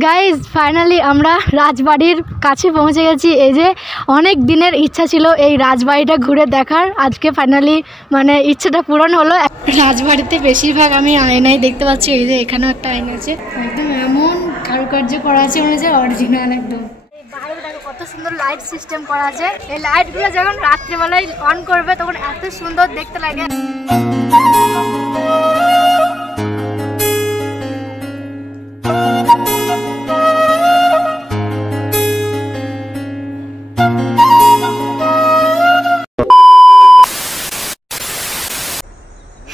Guys finally আমরা রাজবাড়ির কাছে পৌঁছে গেছি। এই যে অনেক দিনের ইচ্ছা ছিল এই রাজবাড়িটা ঘুরে দেখার, আজকে ফাইনালি মানে ইচ্ছাটা পূরণ হলো। রাজবাড়িতে বেশিরভাগ আমি আয়নাই দেখতে পাচ্ছি। এই যে এখানেও একটা আয়না আছে, একদম এমন কারুকার্য করা আছে মনে হচ্ছে অরিজিনাল একদম। বাইরে দেখো কত সুন্দর লাইট সিস্টেম করা আছে। এই লাইটগুলো যখন রাত্রিবেলায় অন করবে তখন এত সুন্দর দেখতে লাগে।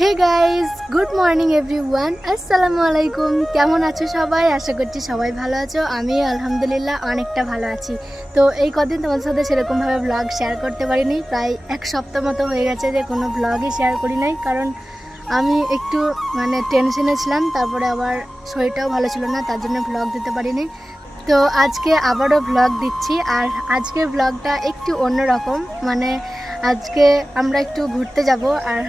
Hey guys, good morning everyone, আসসালামু আলাইকুম। কেমন আছো সবাই? আশা করছি সবাই ভালো আছো। আমি আলহামদুলিল্লাহ অনেকটা ভালো আছি। তো এই কদিন তোমাদের সাথে সেরকমভাবে ব্লগ শেয়ার করতে পারিনি, প্রায় এক সপ্তাহ মতো হয়ে গেছে যে কোনো ব্লগই শেয়ার করি নাই, কারণ আমি একটু মানে টেনশনে ছিলাম, তারপরে আবার শরীরটাও ভালো ছিল না, তার জন্য ব্লগ দিতে পারিনি। তো আজকে আবারও ব্লগ দিচ্ছি, আর আজকের ব্লগটা একটু অন্যরকম। মানে আজকে আমরা একটু ঘুরতে যাব। আর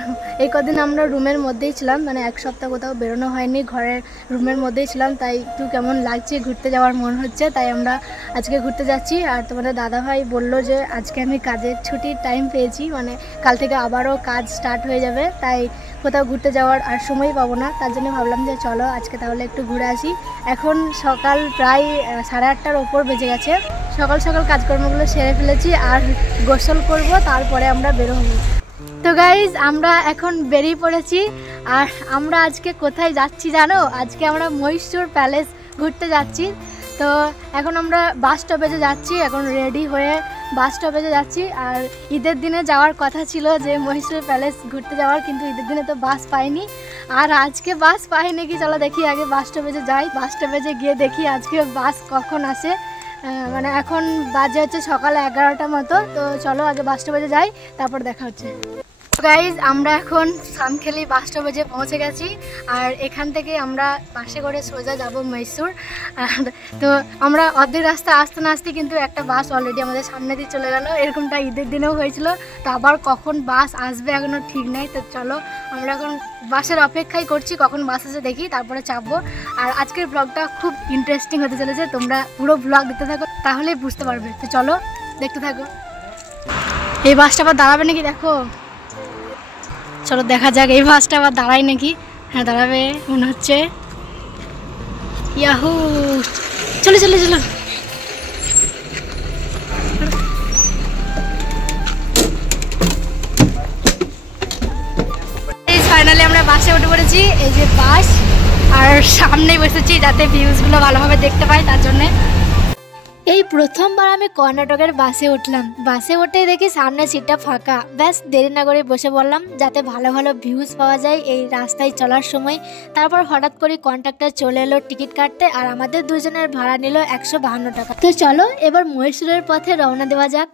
এই কদিন আমরা রুমের মধ্যেই ছিলাম, মানে এক সপ্তাহ কোথাও বেরোনো হয়নি, ঘরের রুমের মধ্যেই ছিলাম, তাই একটু কেমন লাগছে, ঘুরতে যাওয়ার মন হচ্ছে, তাই আমরা আজকে ঘুরতে যাচ্ছি। আর তোমাদের দাদাভাই বলল যে আজকে আমি কাজের ছুটির টাইম পেয়েছি, মানে কাল থেকে আবারও কাজ স্টার্ট হয়ে যাবে, তাই কোথাও ঘুরতে যাওয়ার আর সময় পাবো না, তার জন্য ভাবলাম যে চলো আজকে তাহলে একটু ঘুরে আসি। এখন সকাল প্রায় 8:30টার ওপর বেজে গেছে। সকাল সকাল কাজকর্মগুলো সেরে ফেলেছি, আর গোসল করব, তারপরে আমরা বের হব। তো গাইজ আমরা এখন বেরিয়ে পড়েছি। আর আমরা আজকে কোথায় যাচ্ছি জানো? আজকে আমরা মহীশূর প্যালেস ঘুরতে যাচ্ছি। তো এখন আমরা বাস স্টপেজে যাচ্ছি, এখন রেডি হয়ে বাস স্টপেজে যাচ্ছি। আর ঈদের দিনে যাওয়ার কথা ছিল যে মহীশূর প্যালেস ঘুরতে যাওয়ার, কিন্তু ঈদের দিনে তো বাস পাইনি। আর আজকে বাস পাই নাকি, চলো দেখি আগে বাস স্টপেজে যাই। বাস স্টপেজে গিয়ে দেখি আজকে বাস কখন আসে। মানে এখন বাজে হচ্ছে সকাল 11টা মতো। তো চলো আগে বাস স্টপেজে যাই, তারপর দেখা হচ্ছে। গাইজ আমরা এখন সামখেলি বাস স্টপেজে পৌঁছে গেছি, আর এখান থেকে আমরা বাসে করে সোজা যাব মহীশূর। তো আমরা অর্ধেক রাস্তা আসতে না আসতে কিন্তু একটা বাস অলরেডি আমাদের সামনে দিয়ে চলে গেল। এরকমটা ঈদের দিনেও হয়েছিল, তো আবার কখন বাস আসবে এখনও ঠিক নেই। তো চলো আমরা এখন বাসের অপেক্ষাই করছি, কখন বাস আসে দেখি, তারপরে চাপবো। আর আজকের ব্লগটা খুব ইন্টারেস্টিং হতে চলেছে, তোমরা পুরো ব্লগ দেখতে থাকো, তাহলেই বুঝতে পারবে। তো চলো দেখতে থাকো। এই বাসটা আবার দাঁড়াবে নাকি দেখো, চলো দেখা যাক এই বাসটা আবার দাঁড়ায় নাকি। হ্যাঁ দাঁড়াবে মনে হচ্ছে। ইয়াহু, চলো চলো চলো। ফাইনালি আমরা বাসে উঠে পড়েছি। এই যে বাস, আর সামনেই বসেছি যাতে ভিউজগুলো ভালোভাবে দেখতে পাই, তার জন্যে। এই প্রথমবার আমি কর্ণাটকের বাসে উঠলাম। বাসে উঠে দেখি সামনে সিটটা ফাঁকা, ব্যাস দেরি না করে বসে পড়লাম যাতে ভালো ভালো ভিউজ পাওয়া যায় এই রাস্তায় চলার সময়। তারপর হঠাৎ করে কন্ট্রাক্টর চলে এলো টিকিট কাটতে, আর আমাদের দুজনের ভাড়া নিল 152 টাকা। তো চলো এবার মহীশূরের পথে রওনা দেওয়া যাক।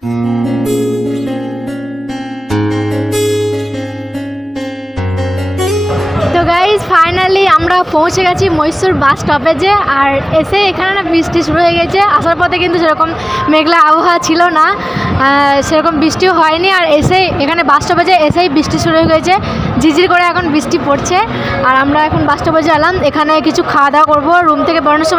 তো গাইজ ফাইনালি আমরা পৌঁছে গেছি মহীশূর বাস স্টপেজে। আর এসে এখানে না বৃষ্টি শুরু হয়ে গেছে। আসার পথে কিন্তু সেরকম মেঘলা আবহাওয়া ছিল না, সেরকম বৃষ্টিও হয়নি। আর এসে এখানে বাস স্টপেজে এসেই বৃষ্টি শুরু হয়ে গেছে, ঝিঝির করে এখন বৃষ্টি পড়ছে। আর আমরা এখন বাস স্টপেজে এলাম, এখানে কিছু খাওয়া দাওয়া করবো। রুম থেকে বেরোনোর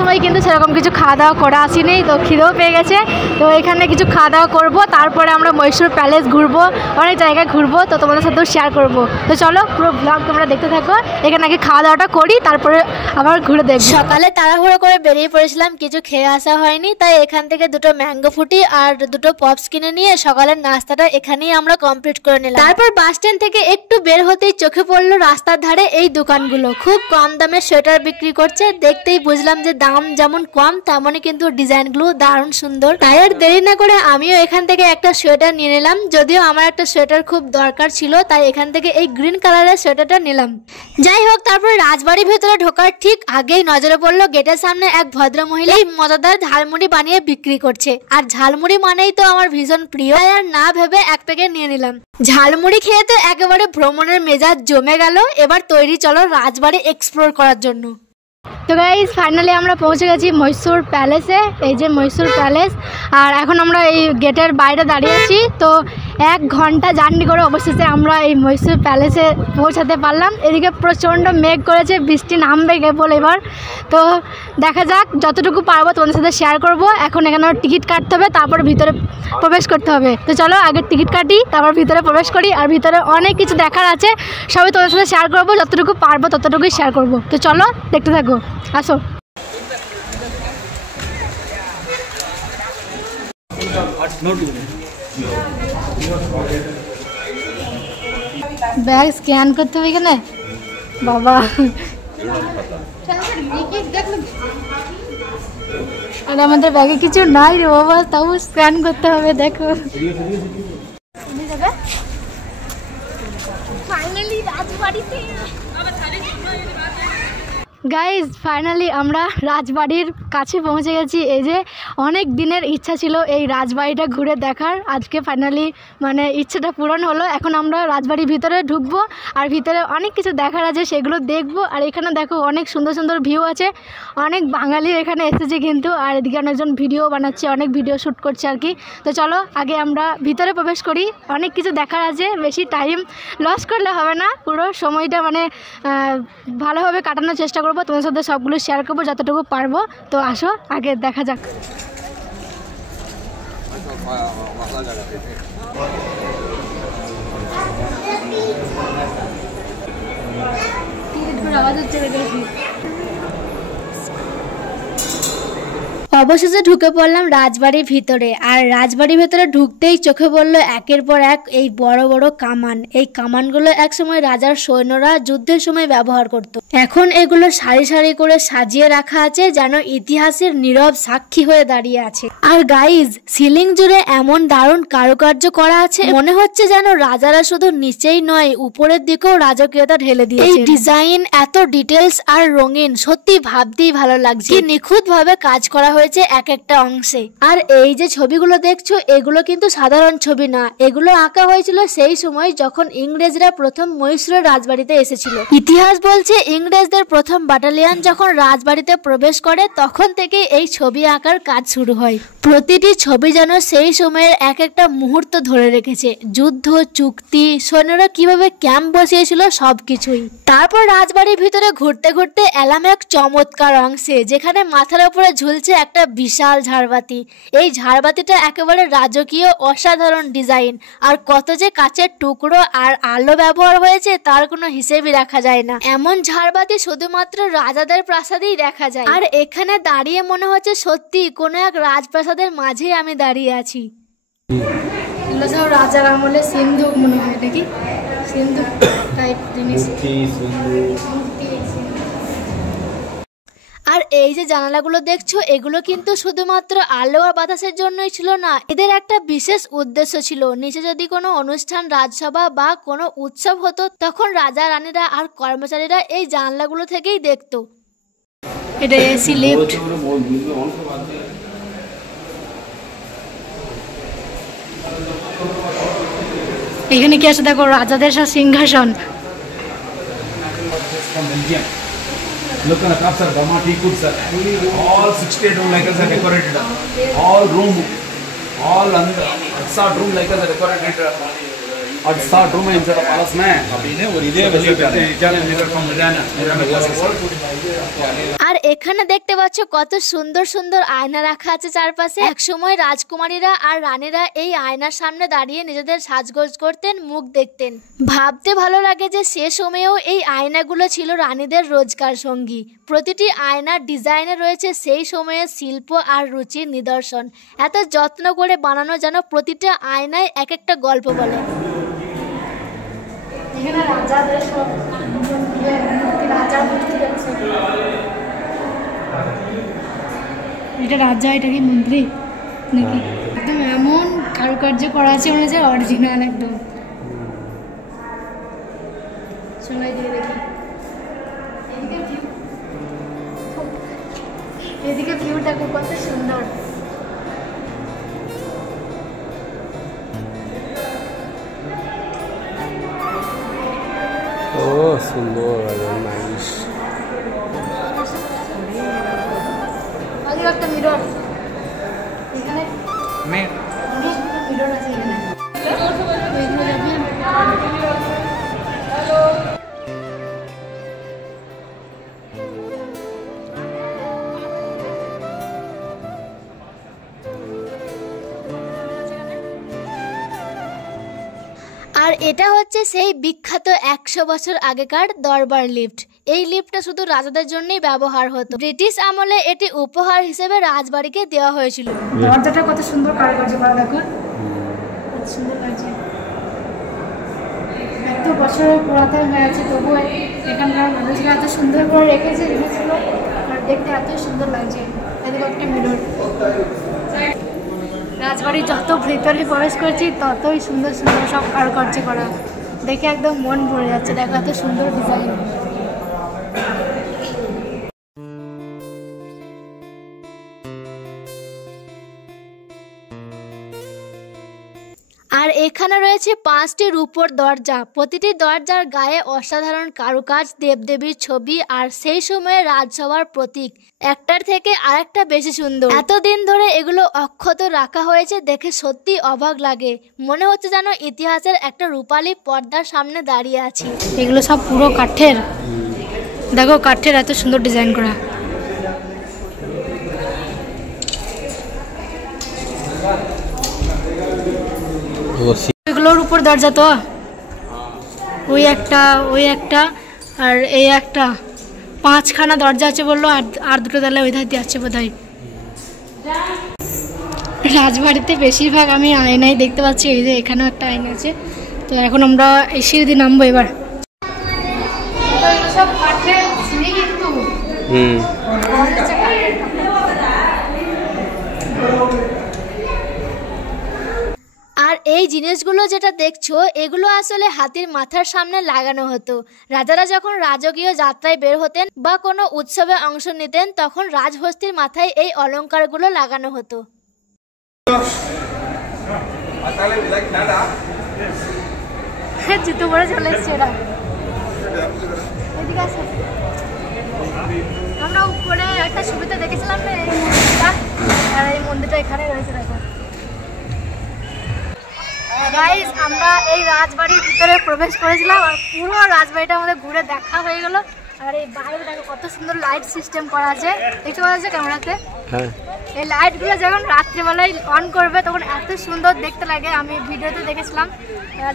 সময় কিন্তু সেরকম কিছু খাওয়া দাওয়া করে আসিনি, তো খিদেও পেয়ে গেছে। তো এখানে কিছু খাওয়া দাওয়া করবো, তারপরে আমরা মহীশূর প্যালেস ঘুরবো, অনেক জায়গায় ঘুরবো, তো তোমাদের সাথেও শেয়ার করবো। তো চলো পুরো ব্লগ তোমরা দেখতে থাকো। এখানে আগে খাওয়া দাওয়াটা করি, তারপরে আবার ঘুরে দেখবো। সকালে তাড়াহুড়ো করে বেরিয়ে পড়েছিলাম, কিছু খেয়ে আসা হয়নি, তাই এখান থেকে 2টো ম্যাঙ্গো ফুটি আর 2টো পপস কিনে নিয়ে সকালের নাস্তাটা এখানেই আমরা কমপ্লিট করে নিলাম। তারপর বাস স্ট্যান্ড থেকে একটু বের হতেই চোখে পড়লো রাস্তার ধারে এই দোকানগুলো, খুব কম দামে সোয়েটার বিক্রি করছে। দেখতেই বুঝলাম যে দাম যেমন কম তেমনই কিন্তু ডিজাইনগুলো দারুণ সুন্দর। তাই আর দেরি না করে আমিও এখান থেকে একটা সোয়েটার নিয়ে নিলাম। যদিও আমার একটা সোয়েটার খুব দরকার ছিল, তাই এখান থেকে এই গ্রিন কালারের সোয়েটারটা নিলাম। যাই হোক, তারপরে রাজবাড়ির ভেতরে ঢোকার ঠিক আগেই নজরে পড়লো গেটের সামনে এক ভদ্র মহিলা মজাদার ঝালমুড়ি বানিয়ে বিক্রি করছে। আর ঝালমুড়ি মানেই তো আমার ভীষণ প্রিয়, আর না ভেবে এক প্যাকেট নিয়ে নিলাম। ঝালমুড়ি খেয়ে তো একেবারে ভ্রমণের মেজাজ জমে গেল। এবার তৈরি চলো রাজবাড়ি এক্সপ্লোর করার জন্য। তো গাইজ ফাইনালি আমরা পৌঁছে গেছি মহীশূর প্যালেসে। এই যে মহীশূর প্যালেস, আর এখন আমরা এই গেটের বাইরে দাঁড়িয়ে আছি। তো 1 ঘন্টা জার্নি করে অবশেষে আমরা এই মহীশূর প্যালেসে পৌঁছাতে পারলাম। এদিকে প্রচণ্ড মেঘ করেছে, বৃষ্টি নামবে কেবল এবার। তো দেখা যাক, যতটুকু পারবো তোমাদের সাথে শেয়ার করব। এখন এখানে টিকিট কাটতে হবে, তারপরে ভিতরে প্রবেশ করতে হবে। তো চলো আগে টিকিট কাটি, তারপর ভিতরে প্রবেশ করি। আর ভিতরে অনেক কিছু দেখার আছে, সবই তোমাদের সাথে শেয়ার করবো। যতটুকু পারবো ততটুকুই শেয়ার করব। তো চলো দেখতে থাকো, আসো। ব্যাগ স্ক্যান করতে হবে এখানে, বাবা। আর আমাদের ব্যাগে কিছু নাই রে বাবা, তাও স্ক্যান করতে হবে। দেখো ফাইনালি রাজবাড়িতে। গাইজ ফাইনালি আমরা রাজবাড়ির কাছে পৌঁছে গেছি। এই যে অনেক দিনের ইচ্ছা ছিল এই রাজবাড়িটা ঘুরে দেখার, আজকে ফাইনালি মানে ইচ্ছাটা পূরণ হলো। এখন আমরা রাজবাড়ির ভিতরে ঢুকবো, আর ভিতরে অনেক কিছু দেখার আছে, সেগুলো দেখবো। আর এখানে দেখো অনেক সুন্দর সুন্দর ভিউ আছে, অনেক বাঙালি এখানে এসেছে কিন্তু। আর এদিকে অনেকজন ভিডিও বানাচ্ছে, অনেক ভিডিও শ্যুট করছে আর কি। তো চলো আগে আমরা ভিতরে প্রবেশ করি, অনেক কিছু দেখার আছে। বেশি টাইম লস করলে হবে না, পুরো সময়টা মানে ভালোভাবে কাটানোর চেষ্টা করবো। তোমার সাথে সবগুলো শেয়ার করবো যতটুকু পারবো। তো আসো আগে দেখা যাক। আওয়াজ হচ্ছে। অবশেষে ঢুকে পড়লাম রাজবাড়ির ভিতরে। আর রাজবাড়ির ভিতরে ঢুকতেই চোখে পড়লো একের পর এক এই বড় বড় কামান। এই কামানগুলো একসময় রাজার সৈন্যরা যুদ্ধের সময় ব্যবহার করত। এখন এগুলো সারি সারি করে সাজিয়ে রাখা আছে, যেন ইতিহাসের নীরব সাক্ষী হয়ে দাঁড়িয়ে আছে। আর গাইজ সিলিং জুড়ে এমন দারুণ কারুকার্য করা আছে, মনে হচ্ছে যেন রাজারা শুধু নিচেই নয় উপরের দিকেও রাজকীয়তা ঢেলে দিয়েছে। এই ডিজাইন, এত ডিটেলস আর রঙিন, সত্যি ভাবতেই ভালো লাগছে। কি নিখুঁত ভাবে কাজ করা হয়েছে এক একটা অংশে। আর এই যে ছবিগুলো দেখছো, এগুলো কিন্তু সাধারণ ছবি না, এগুলো আঁকা হয়েছিল সেই সময় যখন ইংরেজরা প্রথম মহীশূরের রাজবাড়িতে এসেছিল। ইতিহাস বলছে ইংরেজদের প্রথম ব্যাটালিয়ন যখন রাজবাড়িতে প্রবেশ করে, তখন থেকে এই ছবি আঁকার কাজ শুরু হয়। প্রতিটি ছবি যেন সেই সময়ের এক একটা মুহূর্ত ধরে রেখেছে, যুদ্ধ, চুক্তি, সৈন্যরা কিভাবে ক্যাম্প বসিয়েছিল, সবকিছুই। তারপর রাজবাড়ির ভিতরে ঘুরতে ঘুরতে এলাম এক চমৎকার অংশে, যেখানে মাথার উপরে ঝুলছে একটা বিশাল ঝাড়বাতি। এই ঝাড়বাতিটা একেবারে রাজকীয়, অসাধারণ ডিজাইন। আর কত যে কাচের টুকরো আর আলো ব্যবহার হয়েছে তার কোনো হিসেবই রাখা যায় না। এমন ঝাড়বাতি শুধুমাত্র রাজাদের প্রাসাদেই দেখা যায়। আর এখানে দাঁড়িয়ে মনে হচ্ছে সত্যি কোনো এক রাজপ্রাসাদের মাঝে আমি দাঁড়িয়ে আছি। সব রাজার আমলে সিন্ধু মনে হয় নাকি, সিন্ধু টাইপ জিনিস। আর এই যে জানালাগুলো দেখছো, এগুলো কিন্তু শুধুমাত্র আলো আর বাতাসের জন্যই ছিল না, এদের একটা বিশেষ উদ্দেশ্য ছিল। নিচে যদি কোনো অনুষ্ঠান, রাজসভা বা কোনো উৎসব হতো, তখন রাজা রানীরা আর কর্মচারীরা এই জানালাগুলো থেকেই দেখতো। এটা এসি লিফট। এখানে কি আছে দেখো, রাজাদের সব সিংহাসন। Look at the cups are Dhamati good sir. All 68 room like us are decorated. All room, all under outside room like us are decorated. Outside room inside the palace में. अभी ने वो इधर Italian mirror from Milan. আর এখানে দেখতে পাচ্ছ কত সুন্দর সুন্দর আয়না রাখা আছে চারপাশে। একসময় রাজকুমারীরা আর রানীরা এই আয়নার সামনে দাঁড়িয়ে নিজেদের সাজগোজ করতেন, মুখ দেখতেন। ভাবতে ভালো লাগে যে সে সময়েও এই আয়নাগুলো ছিল রানীদের রোজকার সঙ্গী। প্রতিটি আয়নার ডিজাইনে রয়েছে সেই সময়ের শিল্প আর রুচির নিদর্শন। এত যত্ন করে বানানো যেন প্রতিটা আয়নায় এক একটা গল্প বলে। এখানে রাজাদের সব রাজা মূর্তি আছে। এটা রাজা, এটা কি মন্ত্রী নাকি? একদম এমন কারুকার্য করা আছে মনে হচ্ছে অরিজিনাল একদম। সবাই দিয়ে দেখি এদিকে ভিউটা কত সুন্দর। Oh, সুন্দর, নাইস। সুন্দর একটা মিরর এখানে মিরর আছে এখানে আর এটা হচ্ছে সেই বিখ্যাত 100 বছর আগেকার দরবার লিফট। এই লিফটটা শুধু রাজাদের জন্যই ব্যবহার হতো। ব্রিটিশ আমলে এটি উপহার হিসেবে রাজবাড়িকে দেওয়া হয়েছিল। দরজাটা কত সুন্দর কারুকার্য করা, দেখো কত সুন্দর লাগছে। এত বছরের পুরাতন হয়ে আছে, তবুও এখানকার মানুষরা এত সুন্দর করে রেখেছে জিনিসগুলো, আর দেখতে এত সুন্দর লাগছে। এদিকে একটা মিরর। রাজবাড়ির যত ভিতরে প্রবেশ করছি ততই সুন্দর সুন্দর সব কারুকার্য করা, দেখে একদম মন ভরে যাচ্ছে। দেখো এত সুন্দর ডিজাইন। আর এখানে রয়েছে 5টি রূপোর দরজা। প্রতিটি দরজার গায়ে অসাধারণ কারুকাজ, দেবদেবীর ছবি আর সেই সময়ে রাজসভার প্রতীক। একটার থেকে আরেকটা বেশি সুন্দর। এতদিন ধরে এগুলো অক্ষত রাখা হয়েছে দেখে সত্যি অবাক লাগে। মনে হচ্ছে যেন ইতিহাসের একটা রূপালী পর্দার সামনে দাঁড়িয়ে আছি। এগুলো সব পুরো কাঠের, দেখো কাঠের এত সুন্দর ডিজাইন করা। এগুলোর উপর দরজা তো, ওই একটা আর এই একটা, 5খানা দরজা আছে বললো, আর দুটো তাহলে ওই ধার দিয়ে আছে বোধ হয়। রাজবাড়িতে বেশিরভাগ আমি আয়নাই দেখতে পাচ্ছি। এই যে এখানেও একটা আয়না আছে। তো এখন আমরা এই সিঁড়ি দিয়ে নামবো এবার। আর এই জিনিসগুলো যেটা দেখছো এগুলো আসলে হাতির মাথার সামনে লাগানো হতো। রাজারা যখন রাজকীয় যাত্রায় বের হতেন বা কোনো উৎসবে অংশ নিতেন তখন রাজহস্তির মাথায় এই অলংকারগুলো লাগানো হতো। জুতো পরে চলে এসছে এরা। আমরা উপরে একটা ছবিতে দেখেছিলাম না এই মন্দিরটা, আর এই মন্দিরটা এখানে রয়েছে। দেখো গাইস, আমরা এই রাজবাড়ির ভিতরে প্রবেশ করেছিলাম আর পুরো রাজবাড়িটা আমাদের ঘুরে দেখা হয়ে গেল। আর এই বাইরে দেখো কত সুন্দর লাইট সিস্টেম করা আছে, দেখতে পাওয়া যাচ্ছে ক্যামেরাতে। হ্যাঁ, এই লাইটগুলো যখন রাত্রিবেলায় অন করবে তখন এত সুন্দর দেখতে লাগে। আমি ভিডিওতে দেখেছিলাম,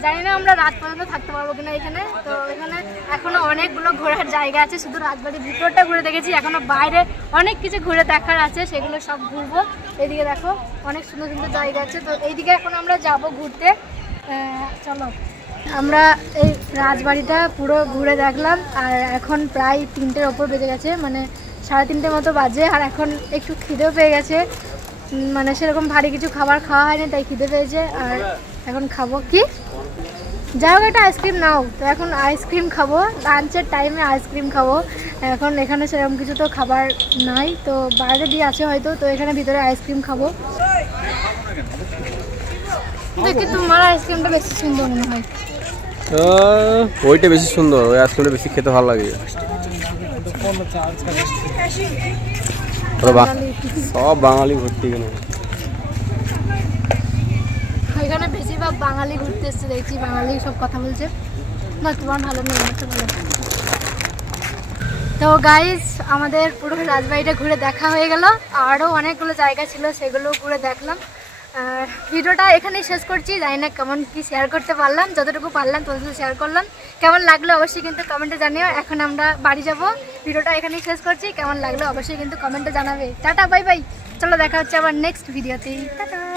জানি না আমরা রাত পর্যন্ত থাকতে পারবো কিনা এখানে। তো এখানে এখনো অনেকগুলো ঘোরার জায়গা আছে। শুধু রাজবাড়ির ভিতরটা ঘুরে দেখেছি, এখনো বাইরে অনেক কিছু ঘুরে দেখার আছে, সেগুলো সব ঘুরবো। এদিকে দেখো অনেক সুন্দর সুন্দর জায়গা আছে। তো এইদিকে এখন আমরা যাব ঘুরতে। চলো, আমরা এই রাজবাড়িটা পুরো ঘুরে দেখলাম। আর এখন প্রায় 3টের ওপর বেজে গেছে, মানে 3:30 মতো বাজে। আর এখন একটু খিদেও পেয়ে গেছে, মানে সেরকম ভারী কিছু খাবার খাওয়া হয়নি, তাই খিদে পেয়েছে। আর এখন খাবো কি, যাই হোক একটা আইসক্রিম নাও। তো এখন আইসক্রিম খাবো, লাঞ্চের টাইমে আইসক্রিম খাবো। এখন এখানে সেরকম কিছু তো খাবার নাই, তো বাইরে দিয়ে আছে হয়তো। তো এখানে ভিতরে আইসক্রিম খাবো। দেখি তোমার আইসক্রিমটা বেশি সুন্দর মনে হয়। ওইটা বেশি সুন্দর, ওই আইসক্রিমটা বেশি খেতে ভালো লাগে। সব বাঙালি ভর্তি এখানে বেশিরভাগ বাঙালি ঘুরতে এসছে, দেখছি বাঙালি সব কথা বলছে। না তোমার ভালো নেই। তো গাইজ, আমাদের পুরো রাজবাড়িটা ঘুরে দেখা হয়ে গেল। আরও অনেকগুলো জায়গা ছিল, সেগুলো ঘুরে দেখলাম। ভিডিওটা এখানেই শেষ করছি। জানি না কেমন কি শেয়ার করতে পারলাম, যতটুকু পারলাম ততটুকু শেয়ার করলাম। কেমন লাগলো অবশ্যই কিন্তু কমেন্টে জানিও। এখন আমরা বাড়ি যাব, ভিডিওটা এখানেই শেষ করছি। কেমন লাগলো অবশ্যই কিন্তু কমেন্টে জানাবে। Tata, bye bye. চলো দেখা হচ্ছে আবার নেক্সট ভিডিওতে। টাটা।